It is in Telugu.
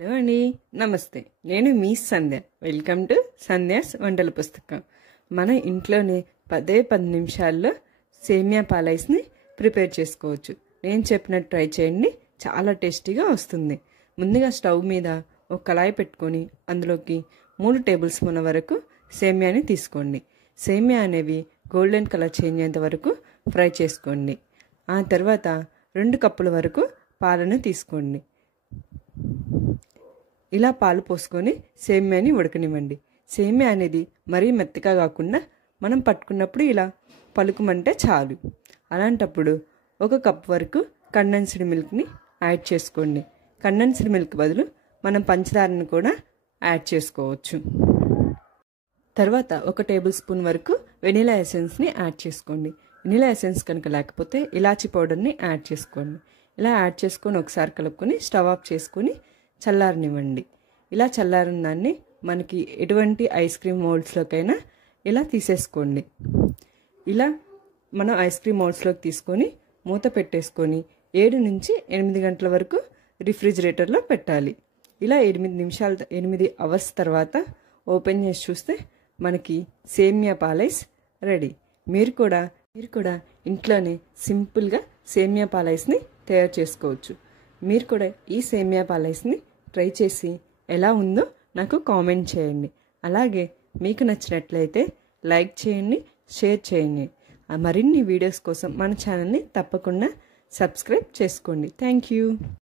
హలో అండి, నమస్తే. నేను మీ సంధ్య. వెల్కమ్ టు సంధ్యాస్ వంటల పుస్తకం. మన ఇంట్లోనే 10 నిమిషాల్లో సేమియా పాలైస్ని ప్రిపేర్ చేసుకోవచ్చు. నేను చెప్పినట్టు ట్రై చేయండి, చాలా టేస్టీగా వస్తుంది. ముందుగా స్టవ్ మీద ఒక కళాయి పెట్టుకొని అందులోకి 3 టేబుల్ స్పూన్ల వరకు సేమియాని తీసుకోండి. సేమియా అనేవి గోల్డెన్ కలర్ చేంజ్ అయ్యేంత వరకు ఫ్రై చేసుకోండి. ఆ తర్వాత 2 కప్పుల వరకు పాలను తీసుకోండి. ఇలా పాలు పోసుకొని సేమియాని ఉడకనివ్వండి. సేమియా అనేది మరీ మెత్తగా కాకుండా మనం పట్టుకున్నప్పుడు ఇలా పలుకుమంటే చాలు. అలాంటప్పుడు 1 కప్ వరకు కండెన్స్డ్ మిల్క్ని యాడ్ చేసుకోండి. కండెన్స్డ్ మిల్క్ బదులు మనం పంచదారను కూడా యాడ్ చేసుకోవచ్చు. తర్వాత 1 టేబుల్ స్పూన్ వరకు వెనిలా ఎసెన్స్ని యాడ్ చేసుకోండి. వెనిలా ఎసెన్స్ కనుక లేకపోతే ఇలాచీ పౌడర్ని యాడ్ చేసుకోండి. ఇలా యాడ్ చేసుకొని ఒకసారి కలుపుకొని స్టవ్ ఆఫ్ చేసుకొని చల్లారనివ్వండి. ఇలా చల్లారిన దాన్ని మనకి ఎటువంటి ఐస్ క్రీమ్ మోల్డ్స్లోకైనా ఇలా తీసేసుకోండి. ఇలా మనం ఐస్ క్రీమ్ మోల్డ్స్లోకి తీసుకొని మూత పెట్టేసుకొని 7 నుంచి 8 గంటల వరకు రిఫ్రిజిరేటర్లో పెట్టాలి. ఇలా 8 అవర్స్ తర్వాత ఓపెన్ చేసి చూస్తే మనకి సేమియా పాలైస్ రెడీ. మీరు కూడా ఇంట్లోనే సింపుల్గా సేమియా పాలైస్ని తయారు చేసుకోవచ్చు. మీరు కూడా ఈ సేమియా పాలైస్ని ట్రై చేసి ఎలా ఉందో నాకు కామెంట్ చేయండి. అలాగే మీకు నచ్చినట్లయితే లైక్ చేయండి, షేర్ చేయండి. మరిన్ని వీడియోస్ కోసం మన ఛానల్ని తప్పకుండా సబ్స్క్రైబ్ చేసుకోండి. Thank you.